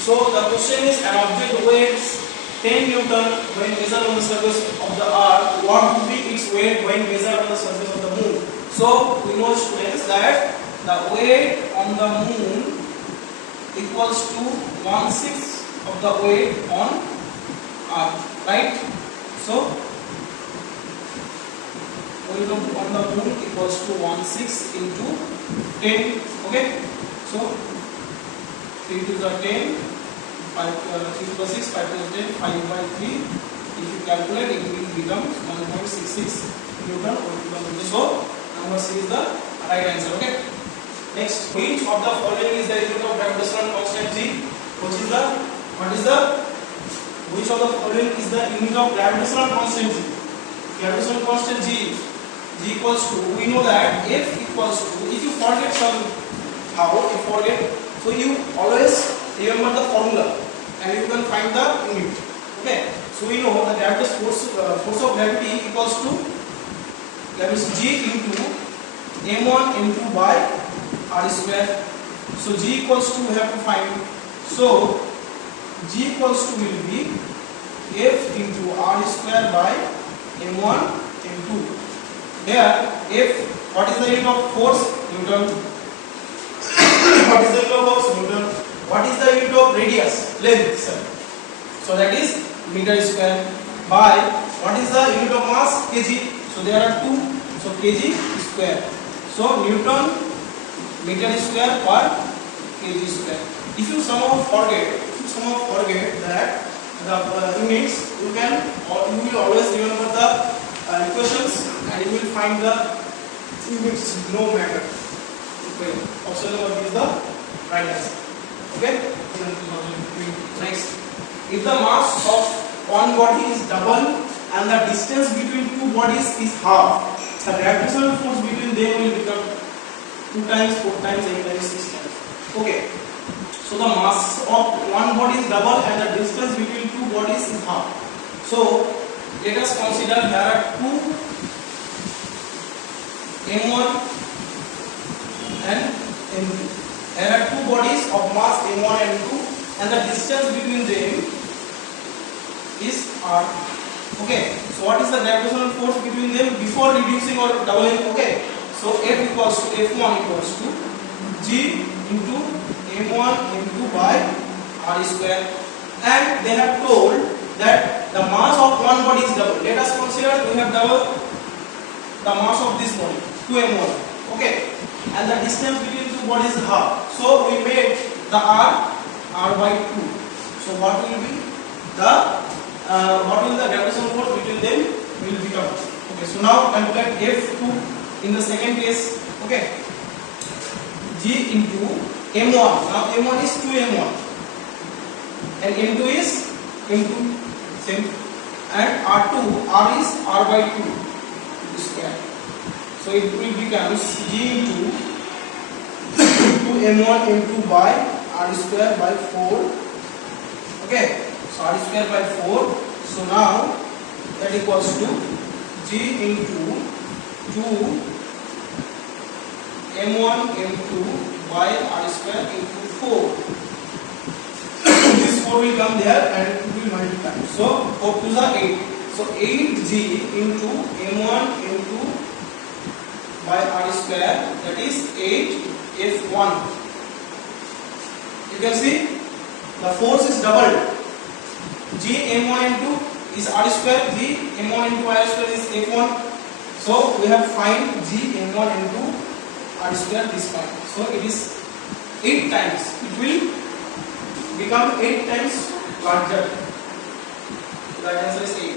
So the question is, an object weighs 10 Newton when measured on the surface of the earth. What would be its weight when measured on the surface of the moon? So we know, students, that the weight on the moon equals to 1/6 of the weight on earth, right? So weight on the moon equals to 1/6 into 10. Okay, so 3 to the 10, 3 to the 6, 5 to the 10, 5 by 3. If you calculate, it will become 1.66 Newton or Newton. So number C is the right answer. Okay. Next, which of the following is the unit of gravitational constant G? Which of the following is the unit of gravitational constant G? Gravitational constant G equals to, we know that F equals to, if you forget so you always remember the formula and you can find the unit. Okay, so we know the gravitational force of gravity equals to G into m1 m2 by r square. So G equals to, we have to find, so G equals to will be F into r square by m1 m2. Here F, what is the unit of force? Newton. What is the unit of force? Newton. What is the unit of radius? Length, sir. So that is meter square. By, what is the unit of mass? Kg. So there are two, so kg square. So Newton meter square per kg square. If you somehow forget that the units, you will always remember the equations and you will find the units no matter. Okay. Option number B is the right answer. Okay. Next, if the mass of one body is double and the distance between two bodies is half, the gravitational force between them will become 2 times, 4 times, 8 times, 6 times. Okay. So the mass of one body is double and the distance between two bodies is half. So let us consider there are two m1 and m2. There are two bodies of mass m1 and m2 and the distance between them is r. Okay. So what is the gravitational force between them before reducing or doubling? Okay. So F1 equals to G into m1 m2 by r square, and they have told that the mass of one body is double. Let us consider we have double the mass of this body, 2m1. Okay, and the distance between two bodies is half. So we made the r by 2. So what will be the gravitational force between them will become? Okay, so now calculate F2 in the second case. Okay, G into m1. Now m1 is 2m1 and m2 is m2, same, and r is r by 2 square. So it will become G into 2m1 m2 by r square by 4. Okay, so r square by 4. So now that equals to G into 2 m1 m2 by r square into 4. This 4 will come there and it will multiply. So 4 to the 8. So 8g into m1 m2 by r square, that is 8f1. You can see the force is doubled. G m1 m2 is r square, g m1 m2 by r square is f1. So we have find g m1 m2 r square this part. So it is 8 times. It will become 8 times larger. The answer is 8.